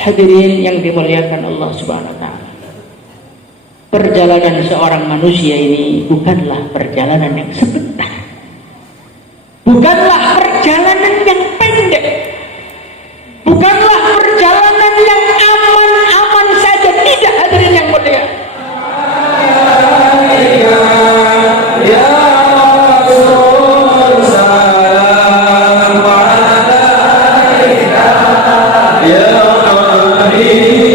Hadirin yang dimuliakan Allah Subhanahu wa taala. Perjalanan seorang manusia ini bukanlah perjalanan yang sebentar. Bukanlah perjalanan yang pendek. Bukanlah perjalanan yang aman-aman saja, tidak, hadirin yang mulia. أنت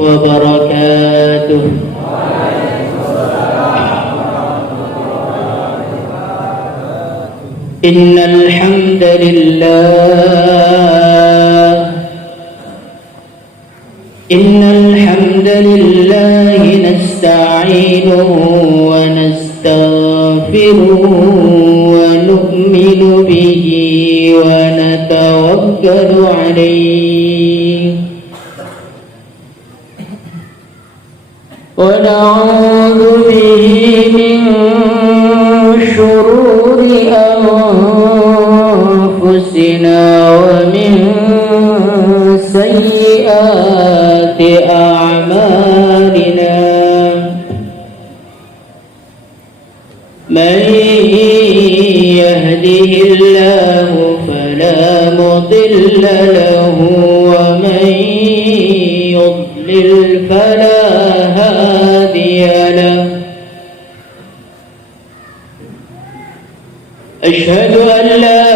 وبركاته. إن الحمد لله نستعينه ونستغفره ونؤمن به ونتوكل عليه ونعوذ به من شرور أنفسنا ومن سيئات أعمالنا. من يهده الله فلا مضل له ومن يضلل فلا هادي له. أشهد أن لا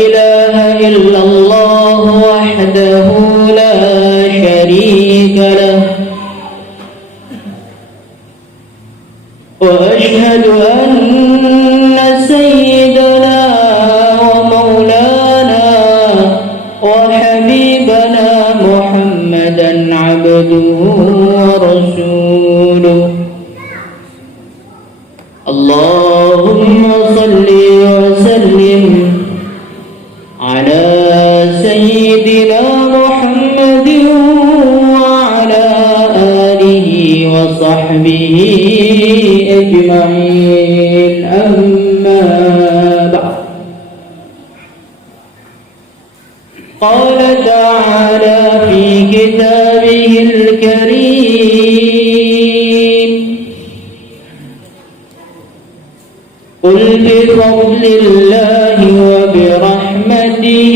إله إلا الله وحده لا شريك له وأشهد أن سيدنا ومولانا وحبيبنا محمدا عبده ورسوله. اللهم صل وسلم على سيدنا محمد وعلى آله وصحبه أجمعين. أما بعد، قال تعالى في كتابه الكريم: قل بفضل الله وبرحمته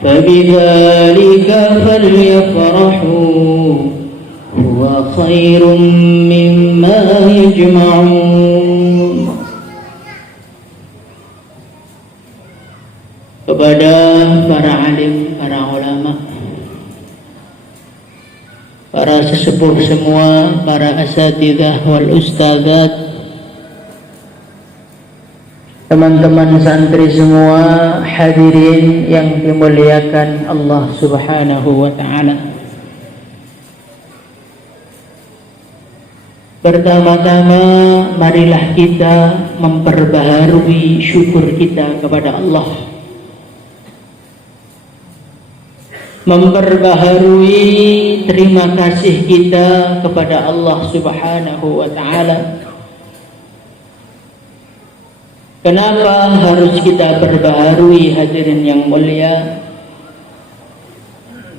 فبذلك فليفرحوا هو خير مما يجمعون. Kepada para alim, para ulama, para sesepuh semua, para asatidzah wal ustadzat, teman-teman santri semua, hadirin yang dimuliakan Allah Subhanahu wa taala. Pertama-tama marilah kita memperbaharui syukur kita kepada Allah, memperbaharui terima kasih kita kepada Allah Subhanahu wa taala. Kenapa harus kita perbaharui, hadirin yang mulia?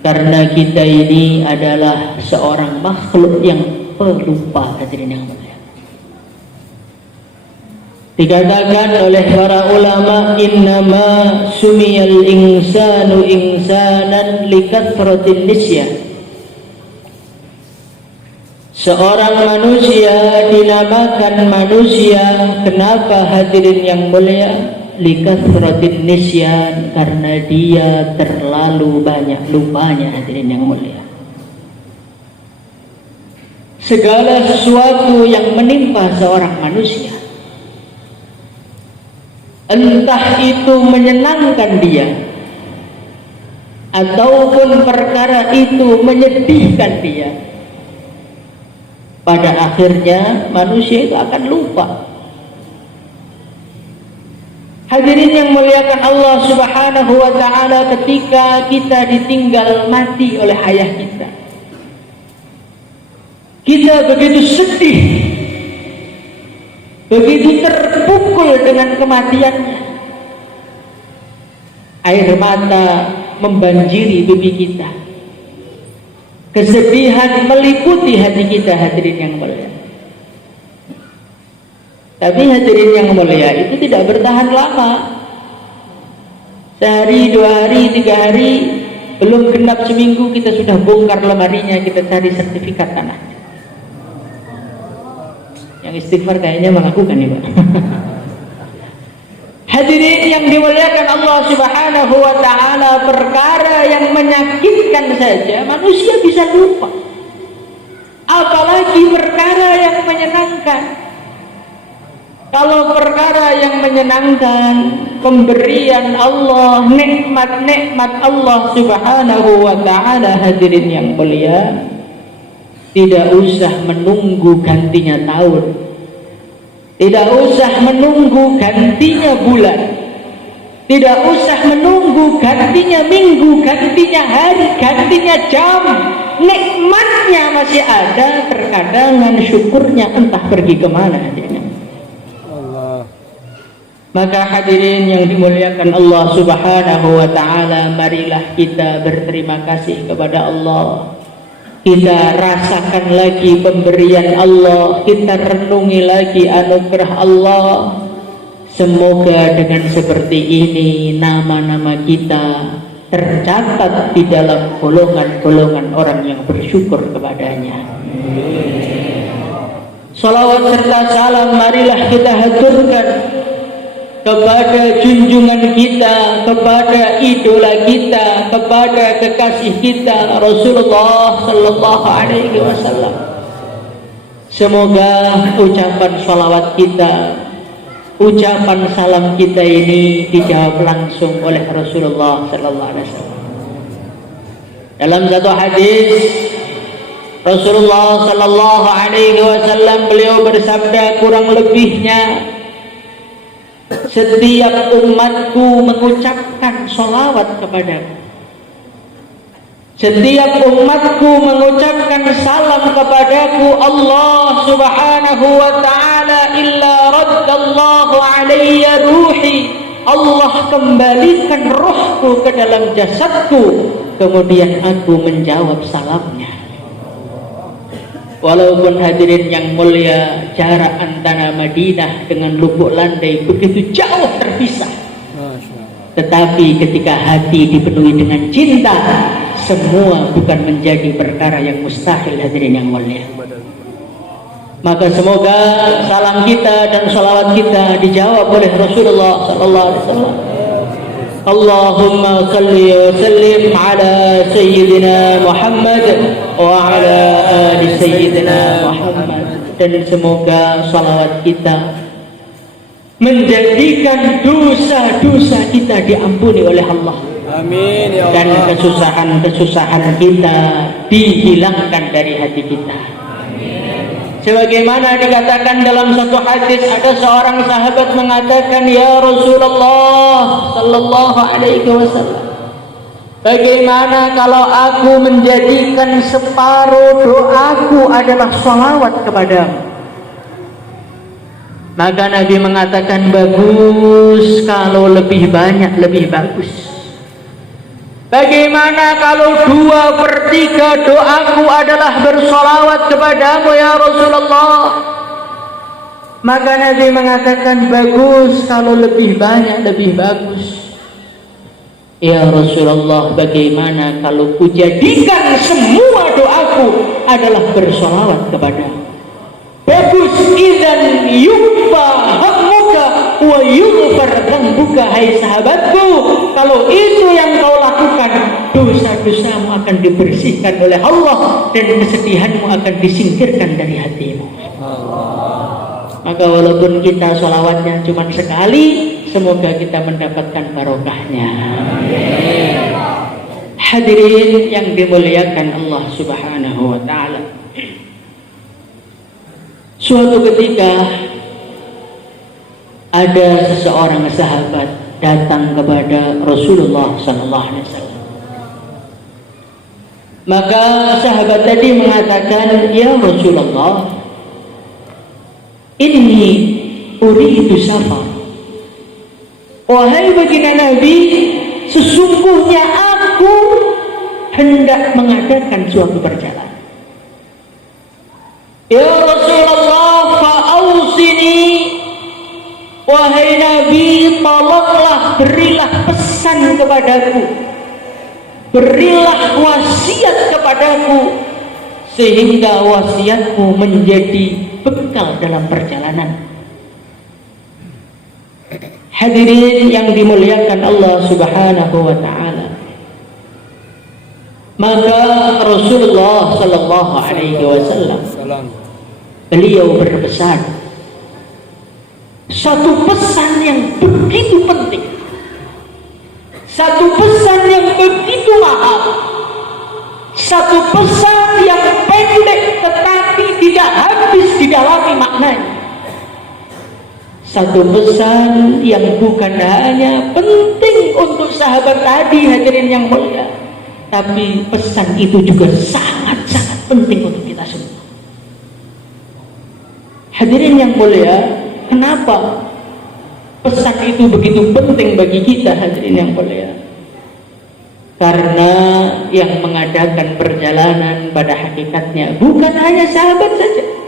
Karena kita ini adalah seorang makhluk yang pelupa, hadirin yang mulia. Dikatakan oleh para ulama, innama sumiyal insanu insanan likathratin nisyan. Seorang manusia dinamakan manusia, kenapa hadirin yang mulia? Likathratin nisyan, karena dia terlalu banyak lupanya, hadirin yang mulia. Segala sesuatu yang menimpa seorang manusia, entah itu menyenangkan dia ataupun perkara itu menyedihkan dia, pada akhirnya manusia itu akan lupa. Hadirin yang muliakan Allah Subhanahu wa taala, ketika kita ditinggal mati oleh ayah kita, kita begitu sedih, begitu terpukul dengan kematiannya. Air mata membanjiri pipi kita, kesedihan meliputi hati kita, hadirin yang mulia. Tapi hadirin yang mulia, itu tidak bertahan lama. Sehari, 2 hari, 3 hari, belum genap seminggu kita sudah bongkar lemarinya, kita cari sertifikat tanah. Yang istighfar kayaknya melakukan nih Pak. Hadirin yang dimuliakan Subhanahu wa ta'ala perkara yang menyakitkan saja manusia bisa lupa, apalagi perkara yang menyenangkan. Kalau perkara yang menyenangkan, pemberian Allah, nikmat-nikmat Allah Subhanahu wa ta'ala, hadirin yang mulia, tidak usah menunggu gantinya tahun, tidak usah menunggu gantinya bulan, tidak usah menunggu gantinya minggu, gantinya hari, gantinya jam. Nikmatnya masih ada, terkadang syukurnya entah pergi kemana. Allah. Maka hadirin yang dimuliakan Allah Subhanahu wa ta'ala, marilah kita berterima kasih kepada Allah. Kita rasakan lagi pemberian Allah, kita renungi lagi anugerah Allah. Semoga dengan seperti ini nama-nama kita tercatat di dalam golongan-golongan orang yang bersyukur kepadanya. Salawat serta salam marilah kita haturkan kepada junjungan kita, kepada idola kita, kepada kekasih kita Rasulullah sallallahu alaihi wasallam. Semoga ucapan salawat kita, ucapan salam kita ini dijawab langsung oleh Rasulullah sallallahu alaihi wasallam. Dalam satu hadis Rasulullah sallallahu alaihi wasallam beliau bersabda, kurang lebihnya setiap umatku mengucapkan sholawat kepadaku, setiap umatku mengucapkan salam kepadaku, Allah Subhanahu wa ta'ala illa raddallahu alayya ruhi, Allah kembalikan rohku ke dalam jasadku, kemudian aku menjawab salamnya. Walaupun hadirin yang mulia, jarak antara Madinah dengan Lubuk Landai begitu jauh terpisah, tetapi ketika hati dipenuhi dengan cinta, semua bukan menjadi perkara yang mustahil, hadirin yang mulia. Maka semoga salam kita dan salawat kita dijawab oleh Rasulullah sallallahu alaihi wasallam. Allahumma salli wa sallim ala sayyidina Muhammad wa ala ali sayyidina Muhammad. Dan semoga salawat kita menjadikan dosa-dosa kita diampuni oleh Allah. Amin ya Allah. Dan kesusahan-kesusahan kita dihilangkan dari hati kita. Sebagaimana dikatakan dalam satu hadis, ada seorang sahabat mengatakan, ya Rasulullah sallallahu alaihi wasallam, bagaimana kalau aku menjadikan separuh doaku adalah sholawat kepadamu? Maka Nabi mengatakan, bagus, kalau lebih banyak lebih bagus. Bagaimana kalau 2/3 doaku adalah bersolawat kepadamu ya Rasulullah? Maka Nabi mengatakan, bagus, kalau lebih banyak lebih bagus. Ya Rasulullah, bagaimana kalau kujadikan semua doaku adalah bersolawat kepadamu? Bagus, idzan yukfa hammuka wa yughfar dhanbuka. Hai sahabatku, kalau itu yang kau lakukan, dosa-dosamu akan dibersihkan oleh Allah dan kesedihanmu akan disingkirkan dari hatimu. Maka walaupun kita sholawatnya cuma sekali, semoga kita mendapatkan barokahnya. Hadirin yang dimuliakan Allah Subhanahu wa ta'ala, suatu ketika ada seseorang sahabat datang kepada Rasulullah sallallahu alaihi wasallam. Maka sahabat tadi mengatakan, ya Rasulullah, inni uridu safar. Wahai baginda Nabi, sesungguhnya aku hendak mengadakan suatu perjalanan. Ya Rasulullah, fa'ausini, wahai Nabi, tolonglah, berilah pesan kepadaku, berilah wasiat kepadaku, sehingga wasiatmu menjadi bekal dalam perjalanan. Hadirin yang dimuliakan Allah Subhanahu wa taala. Maka Rasulullah sallallahu alaihi wasallam Salam. beliau berpesan satu pesan yang begitu penting, satu pesan yang begitu mahal, satu pesan yang pendek tetapi tidak habis didalami maknanya. Satu pesan yang bukan hanya penting untuk sahabat tadi hadirin yang mulia, tapi pesan itu juga sangat-sangat penting untuk kita semua. Hadirin yang mulia, kenapa pesan itu begitu penting bagi kita hadirin yang mulia? Karena yang mengadakan perjalanan pada hakikatnya bukan hanya sahabat saja.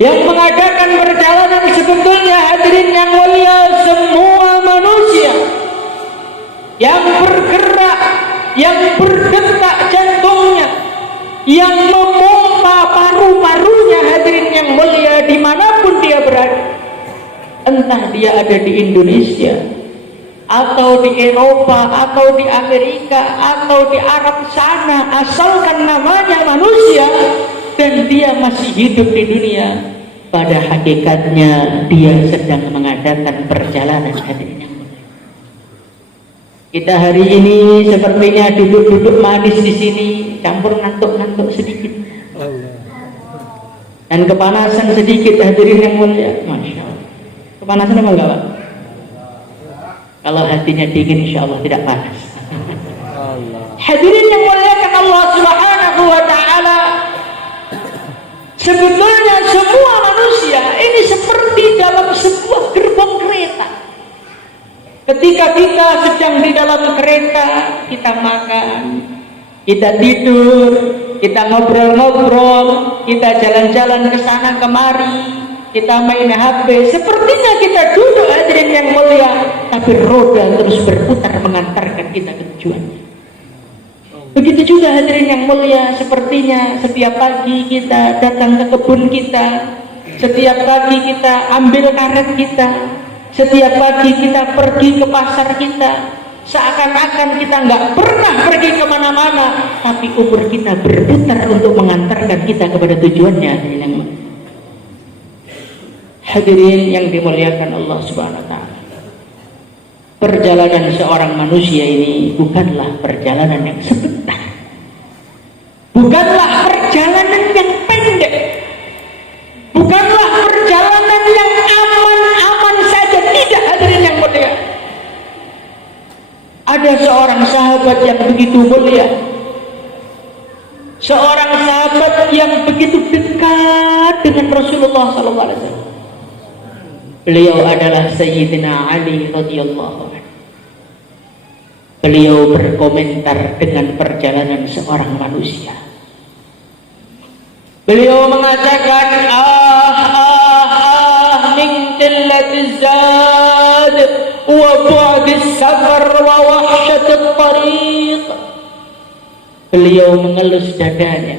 Yang mengadakan perjalanan sebetulnya hadirin yang mulia semua manusia yang bergerak, yang berdetak jantungnya, yang memompa paru-parunya hadirin yang mulia dimanapun dia berada. Entah dia ada di Indonesia atau di Eropa atau di Amerika atau di Arab sana, asalkan namanya manusia dan dia masih hidup di dunia, pada hakikatnya dia sedang mengadakan perjalanan hadirin yang mulia. Kita hari ini sepertinya duduk-duduk manis di sini, campur ngantuk-ngantuk sedikit dan kepanasan sedikit hadirin yang mulia. Masya Allah. Kepanasan apa enggak, Pak? Kalau hatinya dingin insya Allah tidak panas. Hadirin yang muliakan Allah Subhanahu wa taala, sebetulnya semua manusia ini seperti dalam sebuah gerbong kereta. Ketika kita sedang di dalam kereta, kita makan, kita tidur, kita ngobrol-ngobrol, kita jalan-jalan ke sana kemari, kita main HP, sepertinya kita duduk hadirin yang mulia, tapi roda terus berputar mengantarkan kita ke tujuannya. Begitu juga hadirin yang mulia, sepertinya setiap pagi kita datang ke kebun kita, setiap pagi kita ambil karet kita, setiap pagi kita pergi ke pasar kita, seakan-akan kita nggak pernah pergi kemana-mana, tapi umur kita berputar untuk mengantarkan kita kepada tujuannya hadirin yang mulia. Hadirin yang dimuliakan Allah Subhanahu wa taala. Perjalanan seorang manusia ini bukanlah perjalanan yang sebentar. Bukanlah perjalanan yang pendek. Bukanlah perjalanan yang aman-aman saja, tidak hadirin yang mulia. Ada seorang sahabat yang begitu mulia. Seorang sahabat yang begitu dekat dengan Rasulullah sallallahu alaihi wasallam. Beliau adalah Sayyidina Ali radhiyallahu anhu. Beliau berkomentar dengan perjalanan seorang manusia. Beliau mengatakan, min qillatiz zad wa bu'dis safar wa wahsyatit tariq. Beliau mengelus dadanya.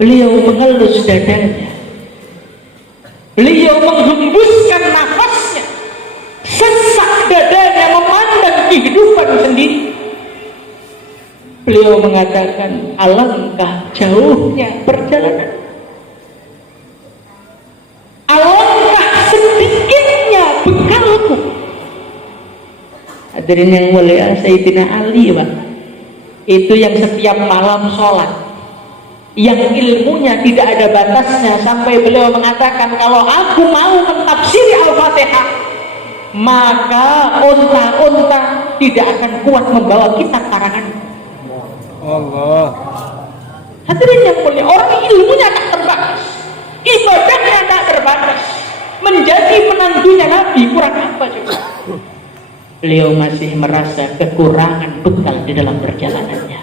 Beliau mengelus dadanya. Beliau menghembuskan nafasnya, sesak dadanya memandang kehidupan sendiri. Beliau mengatakan, alangkah jauhnya perjalanan, alangkah sedikitnya bekalku. Hadirin yang mulia, Sayyidina Ali, Pak, itu yang setiap malam sholat, yang ilmunya tidak ada batasnya, sampai beliau mengatakan, kalau aku mau mentafsiri Al-Fatihah, maka unta-unta tidak akan kuat membawa kitab karangan. Allah. Hadirin yang mulia, orang ilmunya tak terbatas, ibadahnya tak terbatas, menjadi menantunya Nabi kurang apa juga. Beliau masih merasa kekurangan bekal di dalam perjalanannya.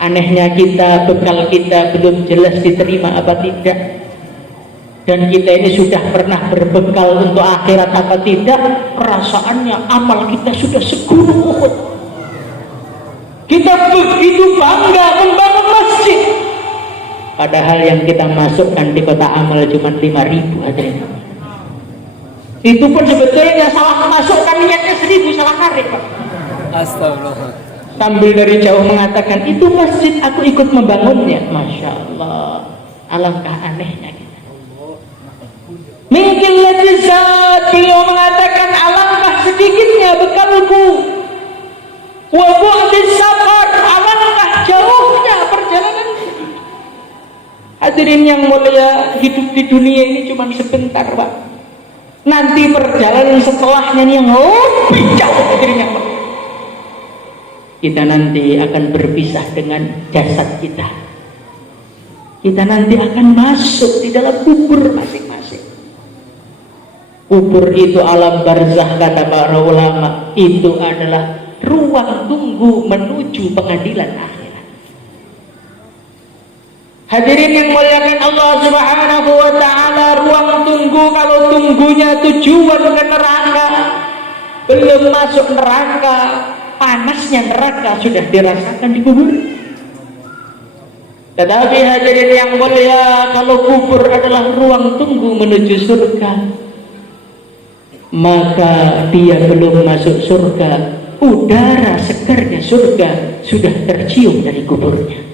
Anehnya kita, bekal kita belum jelas diterima apa tidak. Dan kita ini sudah pernah berbekal untuk akhirat apa tidak, perasaannya amal kita sudah segunung Uhud. Kita begitu bangga membangun masjid, padahal yang kita masukkan di kota amal cuma 5.000 hadirin. Itu pun sebetulnya salah masukkan niatnya 1000 salah karet, Pak. Astagfirullah. Sambil dari jauh mengatakan, itu masjid aku ikut membangunnya. Masya Allah, alangkah anehnya kita. Mungkin saat beliau mengatakan, alangkah sedikitnya bekalku, wa bu'dis safar, alangkah jauhnya perjalanan. Hadirin yang mulia, hidup di dunia ini cuma sebentar, Pak. Nanti perjalanan setelahnya ini yang lebih jauh, hadirin yang mulia. Kita nanti akan berpisah dengan jasad kita. Kita nanti akan masuk di dalam kubur masing-masing. Kubur itu alam barzah, kata para ulama. Itu adalah ruang tunggu menuju pengadilan akhirat. Hadirin yang muliakan Allah Subhanahu wa ta'ala, ruang tunggu, kalau tunggunya tujuan ke neraka, belum masuk neraka, panasnya neraka sudah dirasakan di kubur. Tetapi hadirin yang mulia, kalau kubur adalah ruang tunggu menuju surga, maka dia belum masuk surga, udara segarnya surga sudah tercium dari kuburnya.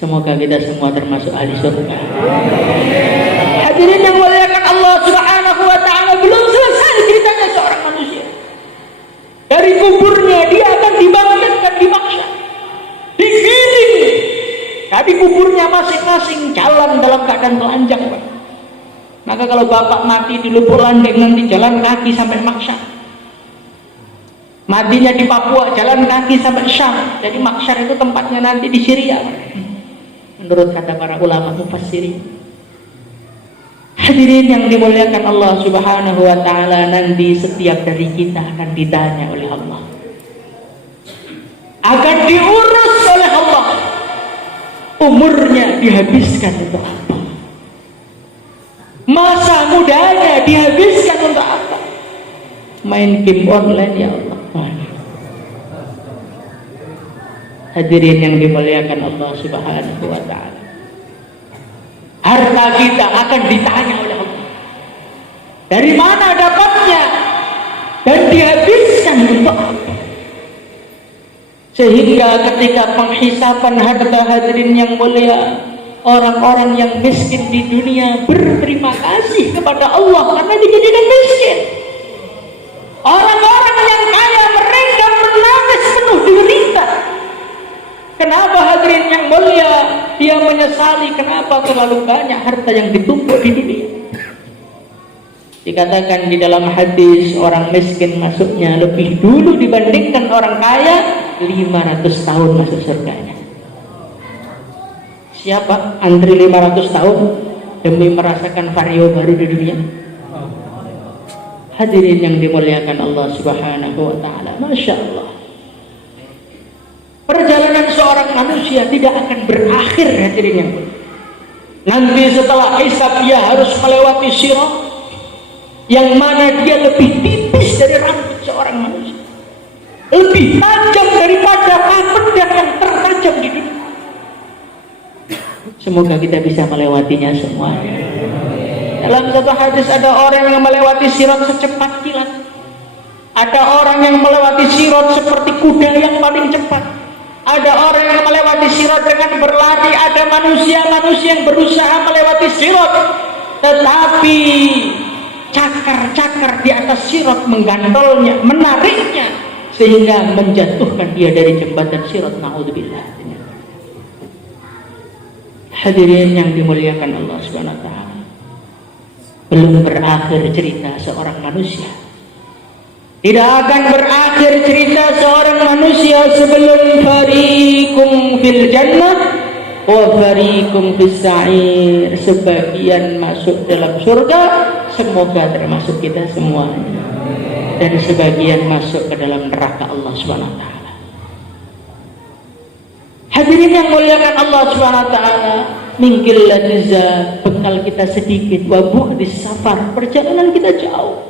Semoga kita semua termasuk ahli surga. Hadirin yang muliakan Allah Subhanahu wa ta'ala, belum selesai ceritanya seorang manusia. Dari kuburnya dia akan dibangkitkan di mahsyar, digiring. Tadi kuburnya masing-masing jalan dalam keadaan telanjang, Pak. Maka kalau bapak mati di Lubuk Landeng, nanti jalan kaki sampai mahsyar. Matinya di Papua, jalan kaki sampai Syam. Jadi mahsyar itu tempatnya nanti di Syria, menurut kata para ulama mufassirin. Hadirin yang dimuliakan Allah Subhanahu wa ta'ala, nanti setiap dari kita akan ditanya oleh Allah, akan diurus oleh Allah. Umurnya dihabiskan untuk apa? Masa mudanya dihabiskan untuk apa? Main game online, ya Allah. Hadirin yang dimuliakan Allah Subhanahu wa ta'ala, harta kita akan ditanya oleh Allah, dari mana dapatnya dan dihabiskan untuk apa? Sehingga ketika penghisapan harta, hadirin yang mulia, orang-orang yang miskin di dunia berterima kasih kepada Allah karena dijadikan miskin. Orang-orang yang kaya, mereka menangis penuh derita. Kenapa, hadirin yang mulia? Dia menyesali kenapa terlalu banyak harta yang ditumpuk di dunia. Dikatakan di dalam hadis, orang miskin masuknya lebih dulu dibandingkan orang kaya, 500 tahun masuk surganya. Siapa antri 500 tahun demi merasakan vario baru di dunia? Hadirin yang dimuliakan Allah Subhanahu wa ta'ala, Masya Allah. Perjalanan seorang manusia tidak akan berakhir, hadirin yang mulia. Nanti setelah hisab dia harus melewati sirat, yang mana dia lebih tipis dari rambut seorang manusia, lebih tajam daripada pedang yang tertajam di dunia. Semoga kita bisa melewatinya semuanya. Dalam satu hadis, ada orang yang melewati sirat secepat kilat, ada orang yang melewati sirat seperti kuda yang paling cepat, ada orang yang melewati sirat dengan berlari, ada manusia-manusia yang berusaha melewati sirat, tetapi cakar-cakar di atas sirat menggantolnya, menariknya, sehingga menjatuhkan dia dari jembatan sirat. Na'udzubillah. Hadirin yang dimuliakan Allah Subhanahu wa ta'ala, belum berakhir cerita seorang manusia. Tidak akan berakhir cerita seorang manusia sebelum fariqum fil jannah wa fariqum fis sa'ir. Sebagian masuk dalam surga, semoga termasuk kita semuanya, dan sebagian masuk ke dalam neraka Allah Subhanahu wa ta'ala. Hadirin yang muliakan Allah Subhanahu wa ta'ala, mingkil ladiza, bekal kita sedikit, wa bu'dis safar, perjalanan kita jauh,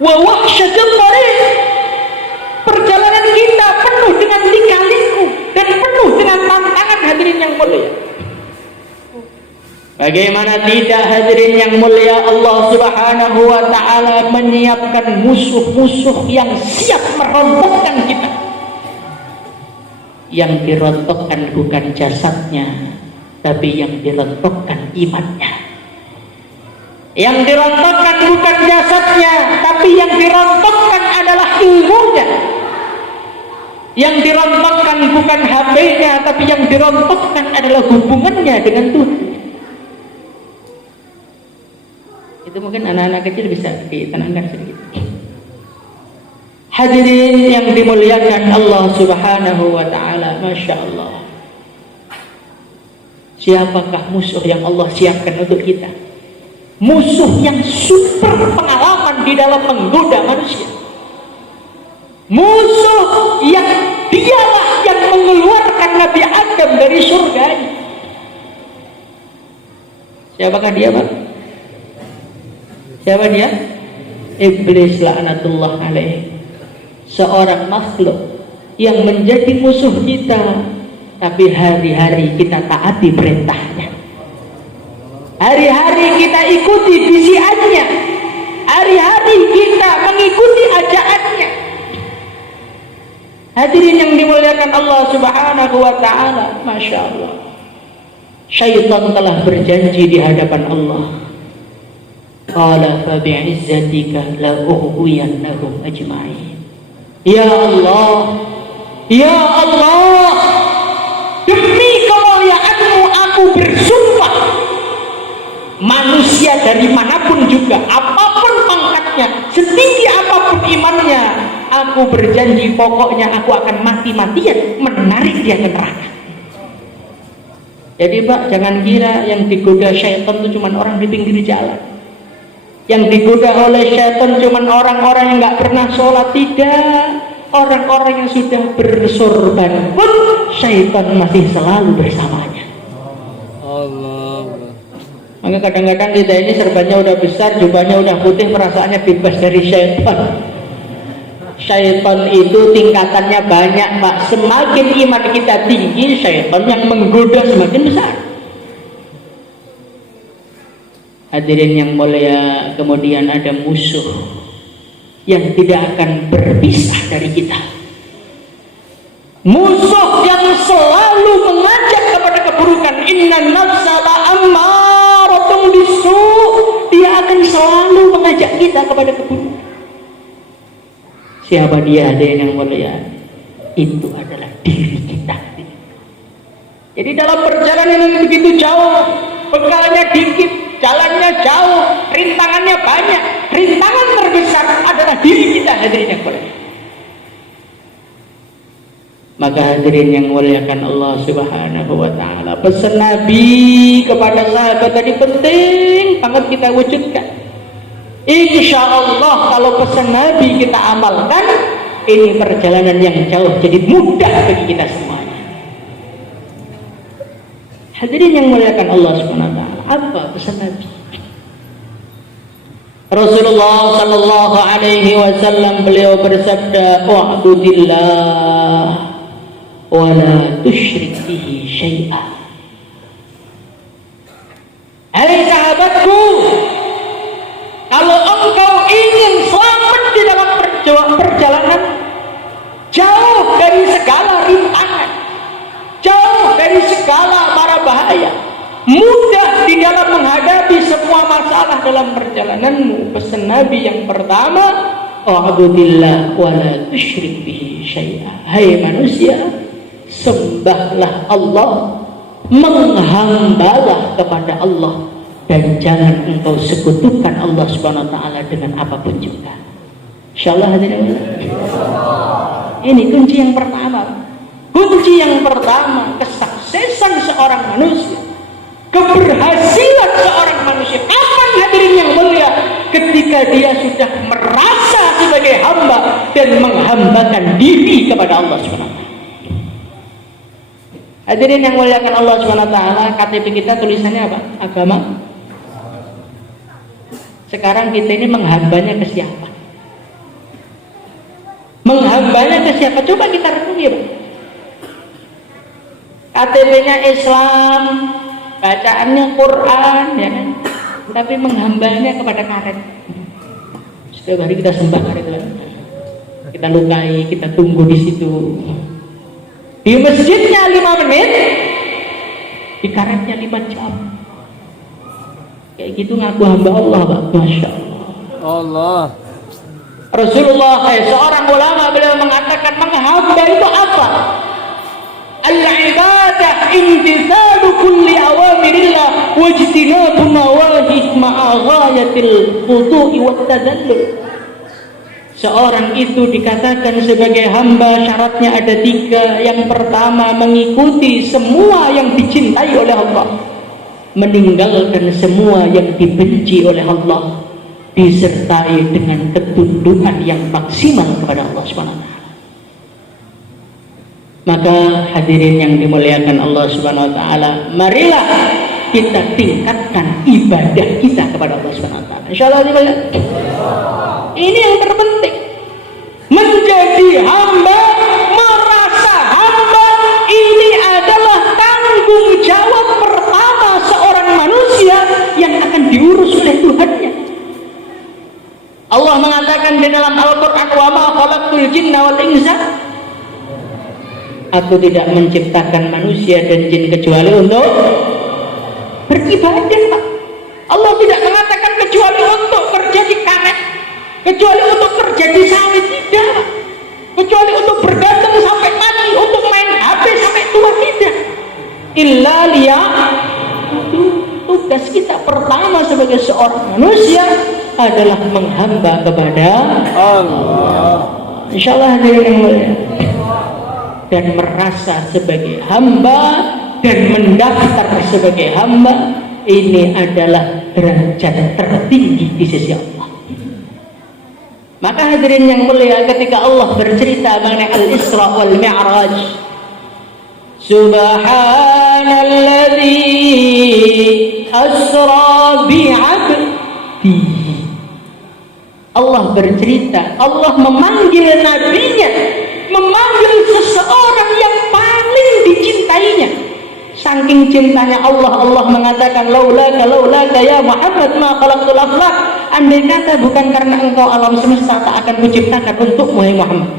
wa wahsyatul tariq, perjalanan kita penuh dengan lika-liku dan penuh dengan tantangan. Hadirin yang mulia, Bagaimana tidak hadirin yang mulia, Allah Subhanahu wa ta'ala menyiapkan musuh-musuh yang siap merontokkan kita. Yang dirontokkan bukan jasadnya, tapi yang dirontokkan imannya. Yang dirontokkan bukan jasadnya, tapi yang dirontokkan adalah ilmunya. Yang dirontokkan bukan HP-nya, tapi yang dirontokkan adalah hubungannya dengan Tuhan. Itu mungkin anak-anak kecil bisa ditenangkan sedikit. Hadirin yang dimuliakan Allah Subhanahu wa ta'ala, Masya Allah. Siapakah musuh yang Allah siapkan untuk kita? Musuh yang super pengalaman di dalam menggoda manusia. Musuh yang dialah yang mengeluarkan Nabi Adam dari surga. Siapakah dia, Pak? Siapa dia? Iblis laknatullah alaih. Seorang makhluk yang menjadi musuh kita, tapi hari-hari kita taati perintahnya. Hari-hari kita ikuti bisiannya. Hari-hari kita mengikuti ajaannya. Hadirin yang dimuliakan Allah Subhanahu wa ta'ala, Masya Allah. Syaitan telah berjanji di hadapan Allah. Qala fa bi'izzatika la ughwiyannahum ajma'in. Ya Allah, ya Allah, demi kemuliaan-Mu aku bersumpah, manusia dari manapun juga, apapun pangkatnya, setinggi apapun imannya, aku berjanji pokoknya aku akan mati-matian menarik dia ke neraka. Jadi Pak, jangan kira yang digoda syaitan itu cuma orang di pinggir jalan. Yang digoda oleh syaitan cuma orang-orang yang nggak pernah sholat. Tidak. Orang-orang yang sudah bersorban pun syaitan masih selalu bersamanya. Allah. Maka kadang-kadang kita ini serbannya udah besar, jubahnya udah putih, perasaannya bebas dari syaitan. Syaitan itu tingkatannya banyak, Pak. Semakin iman kita tinggi, syaitan yang menggoda semakin besar. Hadirin yang mulia, kemudian ada musuh yang tidak akan berpisah dari kita. Musuh yang selalu mengajak kepada keburukan. Innan nafsa la'ammaratun bisu'. Dia akan selalu mengajak kita kepada keburukan. Siapa dia, hadirin yang mulia? Itu adalah diri kita. Jadi dalam perjalanan yang begitu jauh, bekalnya dikit, jalannya jauh, rintangannya banyak. Rintangan terbesar adalah diri kita, hadirin yang mulia. Maka hadirin yang muliakan Allah Subhanahu wa ta'ala, pesan Nabi kepada sahabat tadi penting banget kita wujudkan. Insya Allah kalau pesan Nabi kita amalkan, ini perjalanan yang jauh jadi mudah bagi kita semuanya. Hadirin yang muliakan Allah Subhanahu wa ta'ala, apa pesan Nabi? Rasulullah sallallahu alaihi wasallam beliau bersabda, "Wa'budillah wa la tusyrik bihi syai'a." Hai sahabatku, kalau engkau ingin selamat di dalam perjalanan, jauh dari segala rintangan, jauh dari segala mara bahaya, mudah di dalam menghadapi semua masalah dalam perjalananmu, pesan Nabi yang pertama, "Wa'budillah wa la tusyrik bihi syai'a." Hai manusia, sembahlah Allah, menghambalah kepada Allah, dan jangan engkau sekutukan Allah Subhanahu wa ta'ala dengan apapun juga. Insyaallah hadirin. Ini kunci yang pertama. Kunci yang pertama kesuksesan seorang manusia, keberhasilan seorang manusia. Kapan hadirin yang mulia? Ketika dia sudah merasa sebagai hamba dan menghambakan diri kepada Allah Subhanahu wa ta'ala. Hadirin yang muliakan Allah Subhanahu wa ta'ala, KTP kita tulisannya apa? Agama. Sekarang kita ini menghambanya ke siapa? Menghambanya ke siapa? Coba kita renungi, Pak. KTP-nya Islam, bacaannya Quran, ya kan? Tapi menghambanya kepada karet. Setiap hari kita sembah karet lagi. Kita lukai, kita tunggu di situ. Di masjidnya 5 menit, di karetnya 5 jam. Kayak gitu ngaku hamba Allah, Pak. Masya Allah. Allah. Rasulullah, seorang ulama, beliau mengatakan menghamba itu apa? Al-ibadah imtithalu kulli awamirillah wajtinabu nawahih ma'a ghayatil khudu'i wat tadallul. Seorang itu dikatakan sebagai hamba, syaratnya ada 3. Yang pertama, mengikuti semua yang dicintai oleh Allah, meninggalkan semua yang dibenci oleh Allah, disertai dengan ketundukan yang maksimal kepada Allah SWT. Maka hadirin yang dimuliakan Allah SWT, marilah kita tingkatkan ibadah kita kepada Allah SWT. Insyaallah dimuliakan. Ini yang terpenting. Menjadi hamba, merasa hamba, ini adalah tanggung jawab pertama seorang manusia yang akan diurus oleh Tuhannya. Allah mengatakan di dalam Al-Quran, wa ma khalaqtul jinna wal insa, aku tidak menciptakan manusia dan jin kecuali untuk beribadah, Pak. Allah tidak mengatakan kecuali untuk kerja di karet, kecuali untuk kerja di sawit, tidak, Pak. Kecuali untuk bergantung sampai mati, untuk main HP sampai tua, tidak. Illa liya, tugas kita pertama sebagai seorang manusia adalah menghamba kepada Allah. Insyaallah hadirin yang mulia. Dan merasa sebagai hamba dan mendaftar sebagai hamba, ini adalah derajat tertinggi di sisi Allah. Maka hadirin yang mulia, ketika Allah bercerita mengenai Al-Isra wal Mi'raj, Subhanalladzi asra bi'abdihi, Allah bercerita, Allah memanggil nabinya, memanggil seseorang yang paling dicintainya. Saking cintanya Allah, Allah mengatakan laulaka ya Muhammad ma khalaqtul aflaq. Andai kata bukan karena engkau, alam semesta tak akan kuciptakan untukmu, hai Muhammad.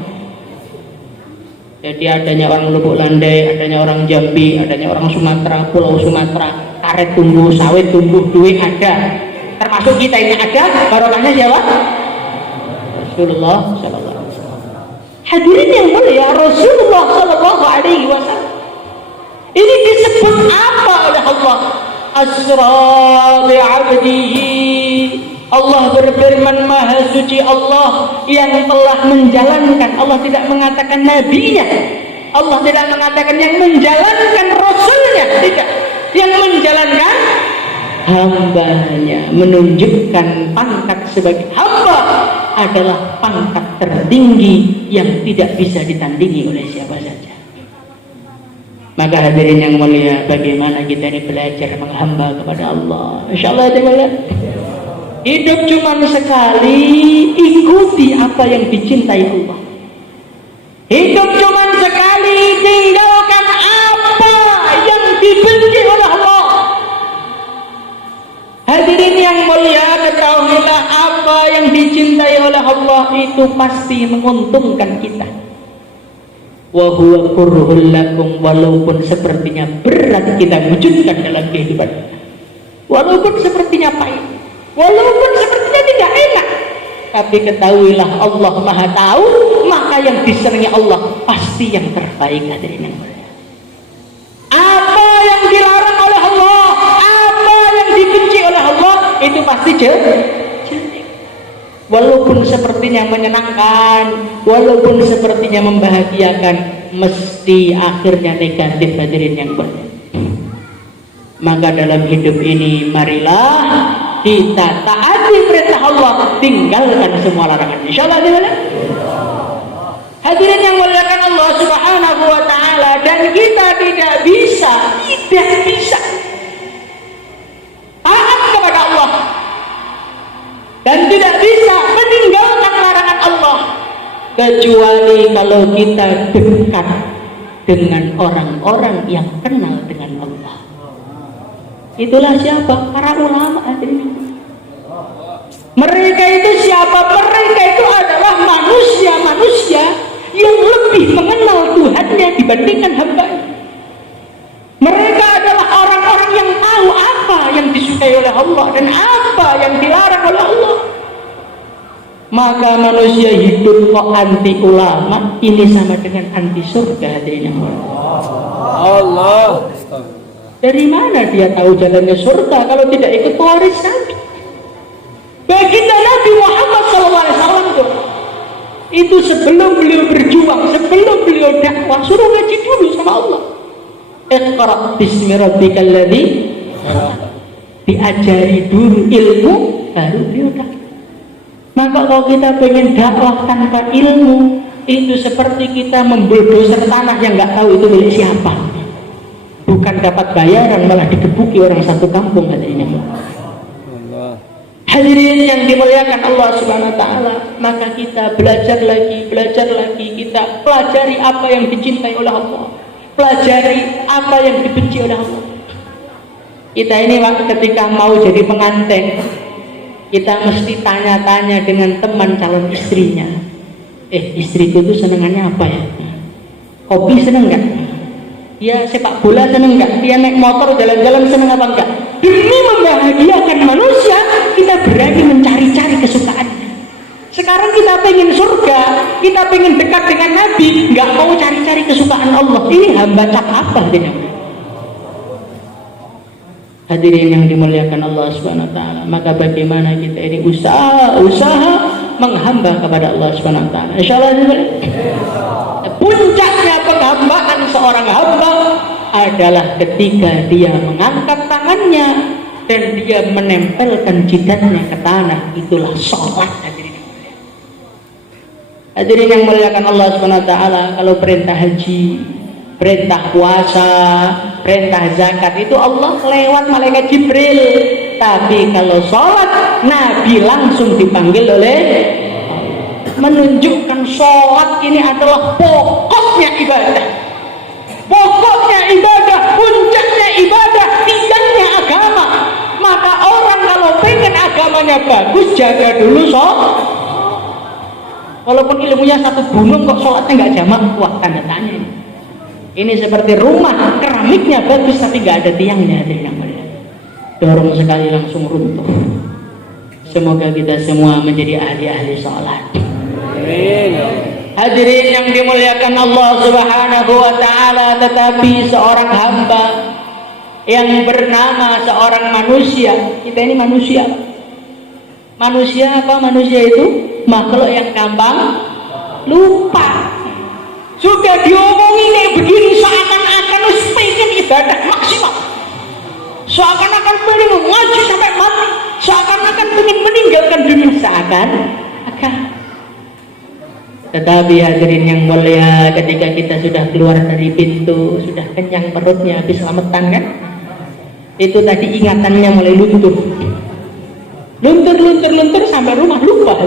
Jadi adanya orang Lubuk Landai, adanya orang Jambi, adanya orang Sumatera, Pulau Sumatera, karet tumbuh, sawit tumbuh, duit ada. Termasuk kita ini ada, barokahnya siapa? Rasulullah sallallahu alaihi wasallam. Hadirin yang mulia, Rasulullah sallallahu alaihi wasallam ini disebut apa oleh Allah? Asra bi'abdihi. Allah berfirman, maha suci Allah yang telah menjalankan. Allah tidak mengatakan nabinya, Allah tidak mengatakan yang menjalankan rasulnya, tidak. Yang menjalankan hambanya, menunjukkan pangkat sebagai hamba adalah pangkat tertinggi yang tidak bisa ditandingi oleh siapa saja. Maka hadirin yang mulia, bagaimana kita ini belajar menghamba kepada Allah. Insyaallah ya. Hidup cuma sekali, ikuti apa yang dicintai Allah. Hidup cuma sekali, tinggalkan apa yang dibenci oleh Allah. Hadirin yang mulia, ketahuilah apa yang dicintai oleh Allah itu pasti menguntungkan kita. Wa huwa kurhul lakum, walaupun sepertinya berat kita wujudkan dalam kehidupan, walaupun sepertinya pahit, walaupun sepertinya tidak enak, tapi ketahuilah Allah Maha tahu, maka yang disenangi Allah pasti yang terbaik. Hadirin yang mulia, apa yang dilarang oleh Allah, apa yang dibenci oleh Allah, itu pasti jelek. Walaupun sepertinya menyenangkan, walaupun sepertinya membahagiakan, mesti akhirnya negatif. Hadirin yang mulia, maka dalam hidup ini marilah kita taati perintah Allah, tinggalkan semua larangan. Insyaallah dimana? Hadirin yang muliakan Allah Subhanahu wa taala, dan kita tidak bisa taat kepada Allah dan tidak bisa meninggalkan larangan Allah kecuali kalau kita dekat dengan orang-orang yang kenal dengan Allah. Itulah siapa? Para ulama hadirin. Mereka itu siapa? Mereka itu adalah manusia-manusia yang lebih mengenal Tuhannya dibandingkan hambanya. Mereka adalah orang-orang yang tahu apa yang disukai oleh Allah dan apa yang dilarang oleh Allah. Maka manusia hidup kok anti ulama, ini sama dengan anti surga hadirin yang mulia. Allah. Dari mana dia tahu jalannya surga kalau tidak ikut pewaris Nabi? Baginda Nabi Muhammad SAW itu sebelum beliau berjuang, sebelum beliau dakwah, suruh ngaji dulu sama Allah. Iqra bismi rabbikal ladzi khalaq. Diajari dulu ilmu baru beliau dakwah. Maka kalau kita pengen dakwah tanpa ilmu, itu seperti kita membuldoser tanah yang nggak tahu itu milik siapa. Bukan dapat bayaran, malah digebuki orang satu kampung hadirin. Hadirin yang dimuliakan Allah Subhanahu wa taala, maka kita belajar lagi, kita pelajari apa yang dicintai oleh Allah, pelajari apa yang dibenci oleh Allah. Kita ini waktu ketika mau jadi pengantin, kita mesti tanya-tanya dengan teman calon istrinya. Istriku itu senengannya apa ya? Kopi seneng nggak? Dia sepak bola seneng nggak? Dia naik motor jalan-jalan seneng apa enggak? Demi membahagiakan manusia, kita berani mencari-cari kesukaannya. Sekarang kita pengen surga, kita pengen dekat dengan Nabi, nggak mau cari-cari kesukaan Allah. Ini hamba cap apa dengan? Hadirin yang dimuliakan Allah Subhanahu wa taala, maka bagaimana kita ini usaha menghamba kepada Allah Subhanahu wa taala. Insyaallah puncaknya penghambaan seorang hamba adalah ketika dia mengangkat tangannya dan dia menempelkan jidatnya ke tanah, itulah sholat. Hadirin yang muliakan Allah Subhanahu wa taala, kalau perintah haji, perintah puasa, perintah zakat itu Allah lewat malaikat Jibril. Tapi kalau sholat, Nabi langsung dipanggil oleh Allah. Menunjukkan sholat ini adalah pokoknya ibadah. Pokoknya ibadah, puncaknya ibadah, tiganya agama. Maka orang kalau pengen agamanya bagus, jaga dulu sholat. Walaupun ilmunya satu gunung kok sholatnya nggak jamak, wah tanda tanya ini. Ini seperti rumah, keramiknya bagus tapi nggak ada tiangnya. Dorong sekali langsung runtuh. Semoga kita semua menjadi ahli-ahli sholat. Amin. Hadirin yang dimuliakan Allah Subhanahu wa taala, tetapi seorang hamba yang bernama seorang manusia, kita ini manusia. Manusia apa? Manusia itu makhluk yang gampang lupa. Sudah diomongi kayak begini seakan-akan pengen ibadah maksimal, seakan-akan pengen ngaji sampai mati, seakan-akan pengen meninggalkan dunia, seakan-akan. Tetapi hadirin yang mulia, ketika kita sudah keluar dari pintu, sudah kenyang perutnya, habis selamatan kan, itu tadi ingatannya mulai luntur sampai rumah lupa.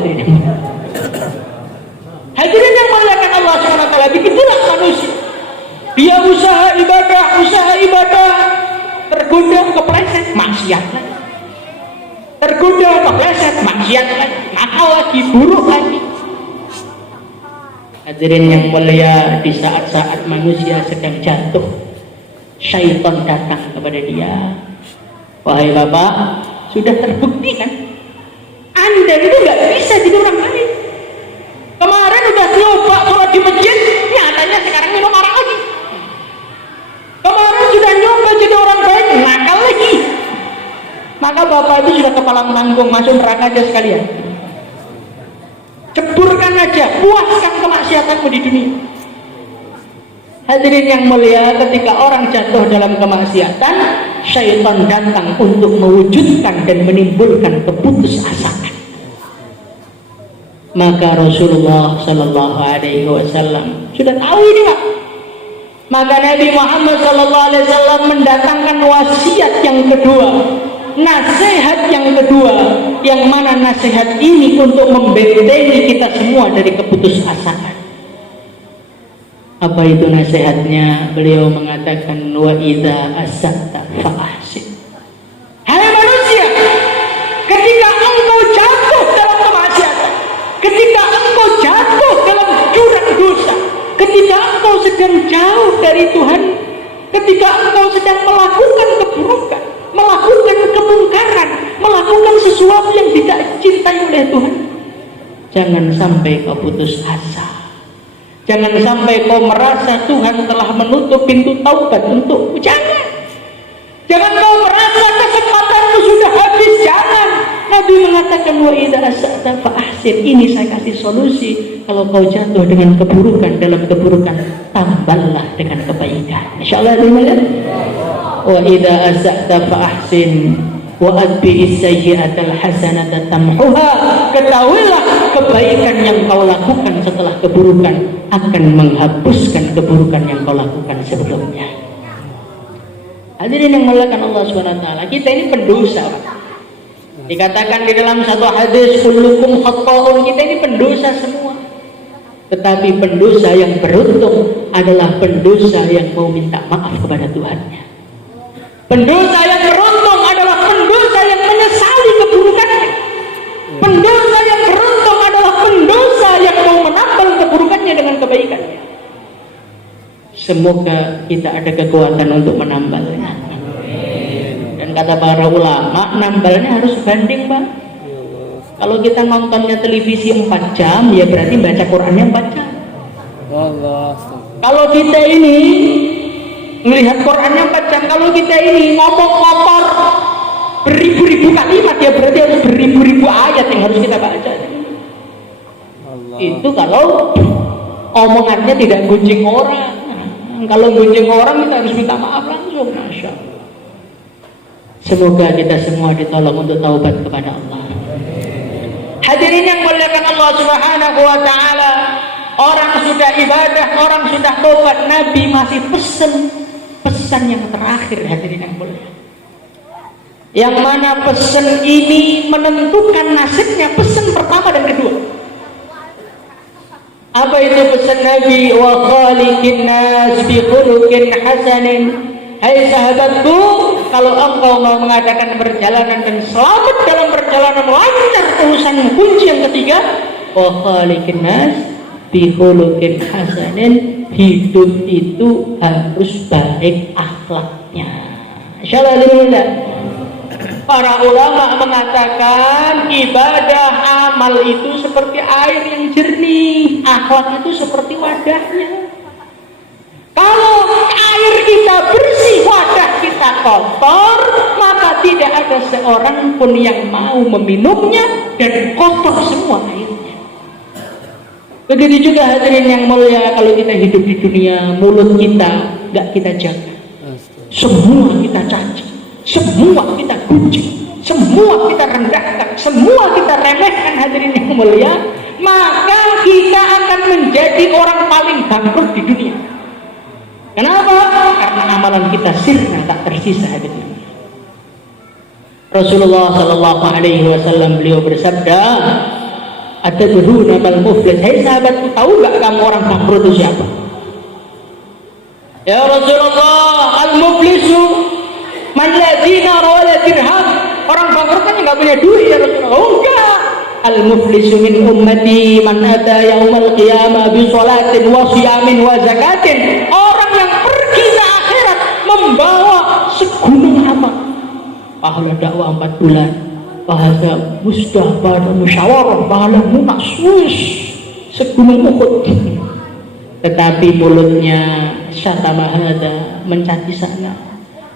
Hadirin yang muliakan Allah SWT, begitulah manusia. Dia usaha ibadah, tergoda kepleset, maksiat lagi. Tergoda kepleset, maksiat lagi, nakal lagi, buruk lagi. Hadirin yang mulia, di saat-saat manusia sedang jatuh, syaitan datang kepada dia. Wahai bapak, sudah terbukti kan? Anda itu nggak bisa jadi orang baik. Kemarin udah nyoba sholat di masjid, nyatanya sekarang minum arak lagi. Kemarin sudah nyoba jadi orang baik, nakal lagi. Maka bapak itu sudah kepala tanggung, masuk neraka aja sekalian. Ceburkan aja, puaskan kemaksiatanmu di dunia. Hadirin yang mulia, ketika orang jatuh dalam kemaksiatan, syaitan datang untuk mewujudkan dan menimbulkan keputusasaan. Maka Rasulullah Sallallahu Alaihi Wasallam sudah tahu ini Pak. Maka Nabi Muhammad Sallallahu Alaihi Wasallam mendatangkan wasiat yang kedua, nasihat yang kedua, yang mana nasihat ini untuk membentengi kita semua dari keputusasaan. Apa itu nasihatnya? Beliau mengatakan, wa idza asata fa ahsin. ketika engkau sedang jauh dari Tuhan, ketika engkau sedang melakukan keburukan, melakukan kemungkaran, melakukan sesuatu yang tidak dicintai oleh Tuhan, jangan sampai kau putus asa. Jangan sampai kau merasa Tuhan telah menutup pintu taubat untukmu. Jangan kau merasa kesempatanmu sudah habis. Jangan. Nabi mengatakan wa idza asa'ta fa ahsin. Ini saya kasih solusi. Kalau kau jatuh dengan keburukan, dalam keburukan, tambahlah dengan kebaikan. Insyaallah dimana? Wa idza asa'ta fa ahsin wa atbi'is sayyi'atal hasanata tamhuha. Ketahuilah kebaikan yang kau lakukan setelah keburukan akan menghapuskan keburukan yang kau lakukan sebelumnya. Hadirin yang muliakan Allah SWT, kita ini pendosa. Dikatakan di dalam satu hadis, kullukum khata'un, kita ini pendosa semua. Tetapi pendosa yang beruntung adalah pendosa yang mau minta maaf kepada Tuhannya. Pendosa yang beruntung adalah pendosa yang menyesali keburukannya. Pendosa yang beruntung adalah pendosa yang mau menambal keburukannya dengan kebaikannya. Semoga kita ada kekuatan untuk menambalnya. Dan kata para ulama, nambalnya harus banding, Pak. Kalau kita nontonnya televisi 4 jam, ya berarti baca Qurannya 4 jam. Kalau kita ini melihat Qurannya 4 jam, kalau kita ini ngomong kotor beribu-ribu kalimat, ya berarti harus beribu-ribu ayat yang harus kita baca. Itu kalau omongannya tidak gunjing orang. Kalau gunjing orang kita harus minta maaf langsung. Masya Allah. Semoga kita semua ditolong untuk taubat kepada Allah. Hadirin yang muliakan Allah Subhanahu wa ta'ala, orang sudah ibadah, orang sudah taubat, Nabi masih pesan yang terakhir. Hadirin yang mulia, yang mana pesan ini menentukan nasibnya pesan pertama dan kedua. Apa itu pesan Nabi? Wa khaliqin nas bi khuluqin hasanin. Hai sahabatku, kalau engkau mau mengadakan perjalanan dan selamat dalam perjalanan, lancar urusan, kunci yang ketiga, wa khaliqin nas bi khuluqin hasanin. Hidup itu harus baik akhlaknya. Insyaallah. Para ulama mengatakan ibadah amal itu seperti air yang jernih, akhlak itu seperti wadahnya. Kalau air kita bersih, wadah kita kotor, maka tidak ada seorang pun yang mau meminumnya dan kotor semua airnya. Begitu juga hadirin yang mulia, kalau kita hidup di dunia, mulut kita nggak kita jaga, semua kita caci, semua kita gunjing, semua kita rendahkan, semua kita remehkan, hadirin yang mulia, maka kita akan menjadi orang paling bangkrut di dunia. Kenapa? Karena amalan kita sirna tak tersisa, hadirin. Rasulullah Shallallahu Alaihi Wasallam beliau bersabda, "Atadruna mal muflis?" Hai sahabatku, tahu nggak kamu orang bangkrut itu siapa? Ya Rasulullah, al-muflisu man la dinar wa la dirham. Orang bangkrut kan nggak punya duit ya Rasulullah. Oh enggak. Al-muflisu min ummati man ata yaumal qiyamah bi sholatin wa siyamin wa zakatin. Orang yang pergi ke akhirat membawa segunung amal. Pahala dakwah 4 bulan, pahala musdah, pahala musyawarah, pahala munas, segunung Uhud. Tetapi mulutnya syatamahada, mencaci sana,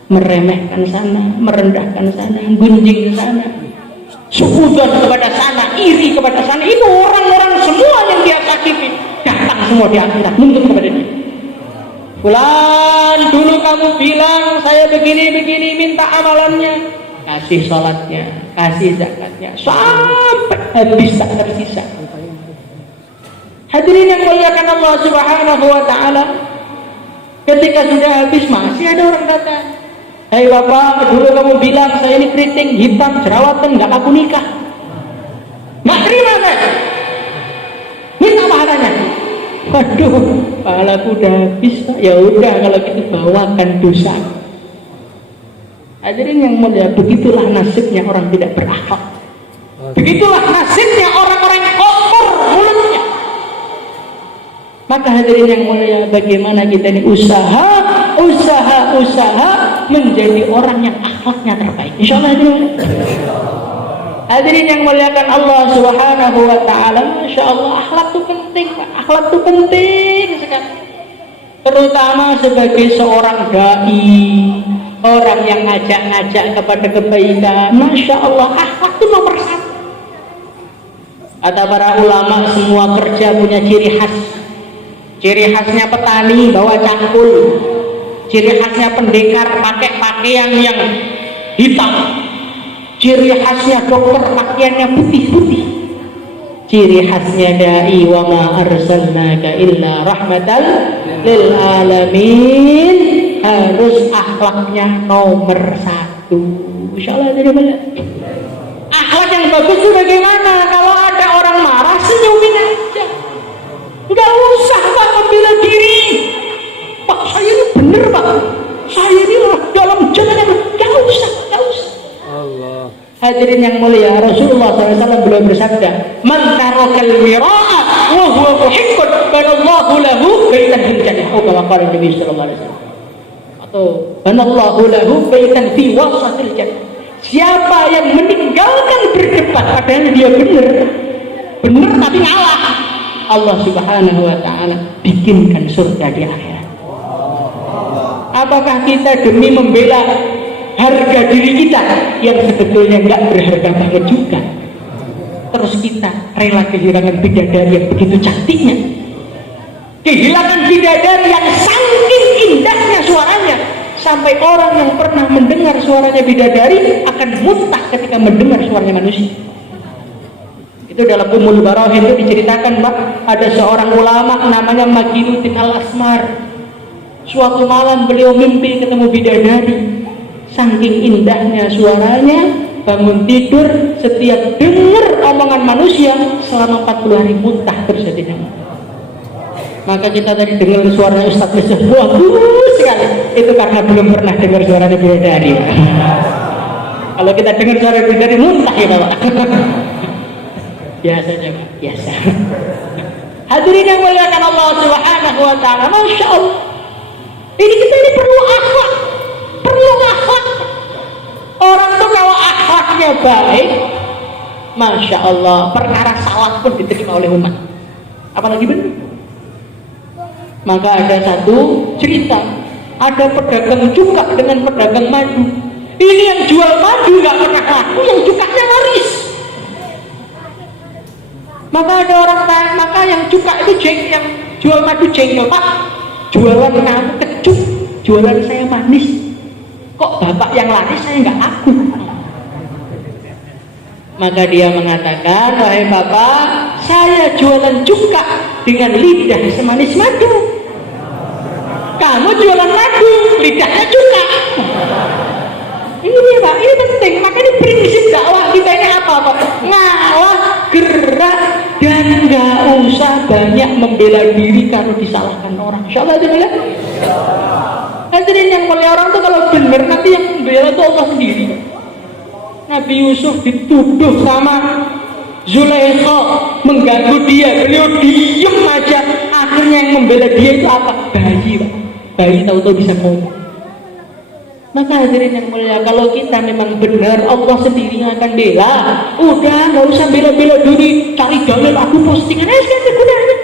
meremehkan sana, merendahkan sana, gunjing sana, suudzon kepada sana, iri kepada sana. Itu orang-orang semua yang dia sakiti datang semua di akhirat menuntut kepada dia. Fulan, dulu kamu bilang saya begini-begini, minta amalannya, kasih sholatnya, kasih zakatnya, sampai habis tak tersisa. Hadirin yang muliakan Allah Subhanahu wa ta'ala, ketika sudah habis masih ada orang kata, "Hei bapak, dulu kamu bilang saya ini keriting, hitam, jerawatan, nggak aku nikah." Nggak terima saya, minta pahalanya. Waduh, pahalaku udah habis Pak. Ya udah kalau gitu bawakan dosa. Hadirin yang mulia, begitulah nasibnya orang tidak berakhlak. Begitulah nasibnya orang-orang kotor mulutnya. Maka hadirin yang mulia, bagaimana kita ini usaha menjadi orang yang akhlaknya terbaik. Insyaallah hadirin. Hadirin yang muliakan Allah Subhanahu wa taala, Masya Allah, akhlak itu penting, Pak. Akhlak itu penting sekali. Terutama sebagai seorang dai, orang yang ngajak-ngajak kepada kebaikan. Masya Allah, akhlak itu nomor satu. Kata para ulama, semua kerja punya ciri khas. Ciri khasnya petani bawa cangkul, ciri khasnya pendekar pakai pakaian yang hitam, ciri khasnya dokter pakaiannya putih-putih, ciri khasnya dai wa ma arsalnaka illa rahmatan lil alamin, harus akhlaknya nomor satu. Insyaallah jadi banyak. Akhlak yang bagus itu bagaimana? Kalau ada orang marah, senyumin aja. Enggak usah Pak membela diri. Pak, saya ini benar Pak. Saya ini dalam jalan. Enggak usah. Allah. Hadirin yang mulia, Rasulullah SAW beliau bersabda, "Man tarakal mira'a wa huwa muhiqqun banallahu lahu baitan fil jannah." Oh, kama qala Nabi sallallahu alaihi wasallam. Atau banallahu lahu baitan fi wasatil jannah. Siapa yang meninggalkan berdebat padahal dia benar tapi ngalah, Allah Subhanahu wa taala bikinkan surga di akhirat. Apakah kita demi membela harga diri kita yang sebetulnya enggak berharga banget juga, terus kita rela kehilangan bidadari yang begitu cantiknya, kehilangan bidadari yang saking indahnya suaranya sampai orang yang pernah mendengar suaranya bidadari akan muntah ketika mendengar suaranya manusia? Itu dalam Ummul Barahin itu diceritakan, Pak, ada seorang ulama namanya Maginuddin Al-Asmar. Suatu malam beliau mimpi ketemu bidadari. Saking indahnya suaranya, bangun tidur, setiap dengar omongan manusia selama 40 hari muntah terus jadinya. Maka kita tadi dengar suaranya Ustaz Misbah, bagus sekali. Itu karena belum pernah dengar suaranya bidadari. Kalau kita dengar suara bidadari muntah ya Bapak. Biasa aja Pak, biasa. Hadirin yang muliakan Allah Subhanahu wa taala, Masya Allah. Kita ini perlu akhlak. Orang tuh kalau akhlaknya baik, Masya Allah, perkara salah pun diterima oleh umat. Apalagi benar. Maka ada satu cerita, ada pedagang cuka dengan pedagang madu. Ini yang jual madu nggak pernah laku, yang cukanya laris. Maka ada orang tanya, maka yang cuka itu yang jual madu jengkel, Pak, jualan kamu kecut, jualan saya manis. Kok bapak yang laris saya nggak aku? Maka dia mengatakan, wahai bapak, saya jualan cuka dengan lidah semanis madu. Kamu jualan madu, lidahnya cuka. Ini Pak, ini penting. Maka ini prinsip dakwah kita ini apa Pak? Ngalah, gerak, dan nggak usah banyak membela diri kalau disalahkan orang. Insyaallah aja ya. Hadirin yang mulia, orang tuh kalau benar nanti yang membela itu Allah sendiri. Nabi Yusuf dituduh sama Zulaikha mengganggu dia, beliau diem aja. Akhirnya yang membela dia itu apa? Bayi Pak. Bayi tahu-tahu bisa ngomong. Maka hadirin yang mulia, kalau kita memang benar, Allah sendiri yang akan bela. Udah, nggak usah bela-bela diri, cari dalil, aku postingan aja sekarang.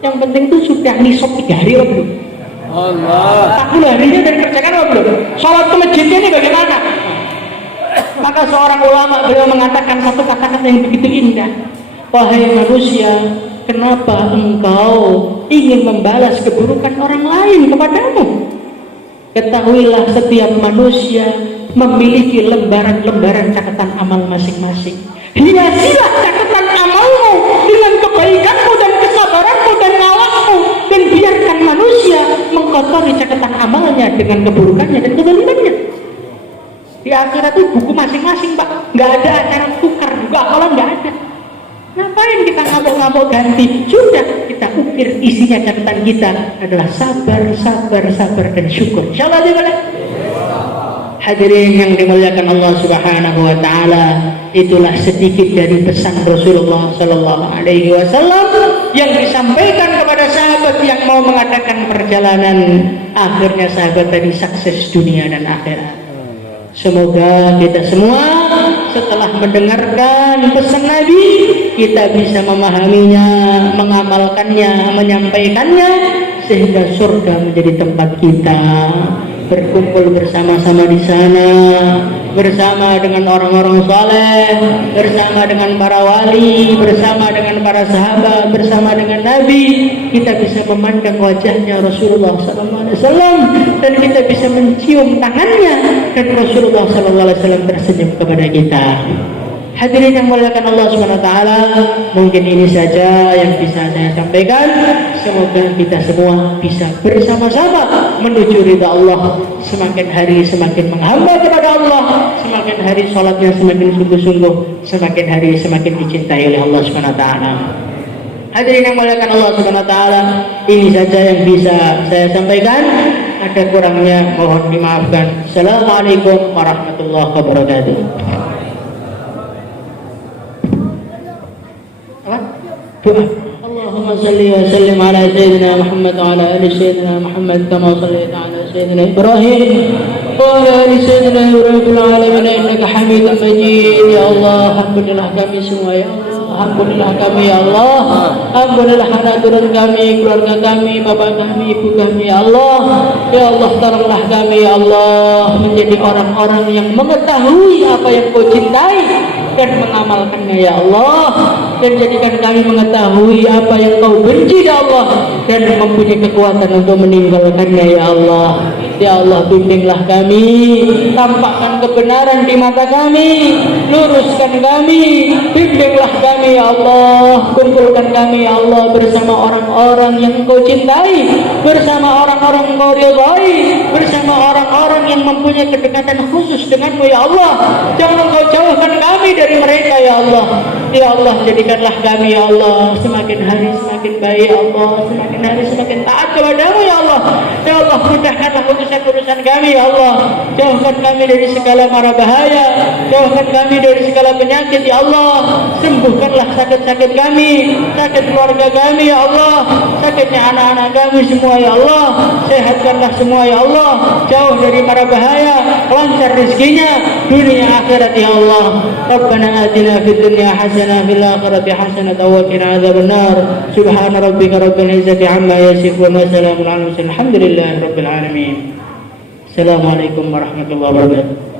Yang penting tuh sudah nisab 3 hari loh belum? Allah. 40 harinya dari kerjakan loh belum? Sholat ke masjidnya ini bagaimana? Maka seorang ulama beliau mengatakan satu kata-kata yang begitu indah. Wahai manusia, kenapa engkau ingin membalas keburukan orang lain kepadamu? Ketahuilah setiap manusia memiliki lembaran-lembaran catatan amal masing-masing. Hiasilah catatan amalmu dengan kebaikanmu dan kesabaranmu dan ngawakmu, dan biarkan manusia mengkotori catatan amalnya dengan keburukannya dan kezalimannya. Di akhirat itu buku masing-masing Pak, nggak ada acara tukar juga, kalau nggak ada. Ngapain kita ngamuk-ngamuk ganti? Sudah kita ukir isinya catatan kita adalah sabar, dan syukur. Insyaallah dimana? Hadirin yang dimuliakan Allah Subhanahu wa taala, itulah sedikit dari pesan Rasulullah sallallahu alaihi wasallam yang disampaikan kepada sahabat yang mau mengadakan perjalanan. Akhirnya sahabat tadi sukses dunia dan akhirat. Semoga kita semua setelah mendengarkan pesan Nabi, kita bisa memahaminya, mengamalkannya, menyampaikannya, sehingga surga menjadi tempat kita berkumpul bersama-sama di sana, bersama dengan orang-orang saleh, bersama dengan para wali, bersama dengan para sahabat, bersama dengan Nabi. Kita bisa memandang wajahnya Rasulullah SAW dan kita bisa mencium tangannya, dan Rasulullah SAW tersenyum kepada kita. Hadirin yang muliakan Allah SWT, mungkin ini saja yang bisa saya sampaikan. Semoga kita semua bisa bersama-sama menuju ridha Allah. Semakin hari semakin menghamba kepada Allah, semakin hari sholatnya semakin sungguh-sungguh, semakin hari semakin dicintai oleh Allah SWT. Hadirin yang muliakan Allah SWT, ini saja yang bisa saya sampaikan. Ada kurangnya mohon dimaafkan. Assalamualaikum warahmatullahi wabarakatuh. Allahumma salli wa sallim ala sayyidina Muhammad wa ala ali sayyidina Muhammad kama sallaita ala sayyidina Ibrahim wa ala ali sayyidina Ibrahim fil alamin innaka Hamidum Majid. Ya Allah, ampunilah kami semua ya Allah. Ampunilah kami ya Allah. Ampunilah anak turun kami, keluarga kami, bapak kami, ibu kami ya Allah. Ya Allah, tolonglah kami ya Allah menjadi orang-orang yang mengetahui apa yang Kau cintai dan mengamalkannya ya Allah, dan jadikan kami mengetahui apa yang Kau benci ya Allah, dan mempunyai kekuatan untuk meninggalkannya ya Allah. Ya Allah, bimbinglah kami, tampakkan kebenaran di mata kami, luruskan kami, bimbinglah kami ya Allah, kumpulkan kami ya Allah bersama orang-orang yang Kau cintai, bersama orang-orang yang Kau ridhai, bersama orang-orang yang mempunyai kedekatan khusus denganmu ya Allah. Jangan Kau jauhkan kami dari mereka ya Allah. Ya Allah, jadikanlah kami ya Allah semakin hari semakin baik ya Allah, semakin hari semakin taat kepadamu ya Allah. Ya Allah, mudahkanlah urusan kami ya Allah. Jauhkan kami dari segala mara bahaya, jauhkan kami dari segala penyakit ya Allah. Sembuhkanlah sakit-sakit kami, sakit keluarga kami ya Allah, sakitnya anak-anak kami semua ya Allah. Sehatkanlah semua ya Allah, jauh dari mara bahaya, lancar rezekinya dunia akhirat ya Allah. Rabbana atina fid dunya hasanah fil akhirati hasanah wa qina adzabannar. Subhana rabbika rabbil izzati amma yasifun wa salamun alal mursalin. Alhamdulillahi rabbil alamin. Assalamualaikum warahmatullahi wabarakatuh.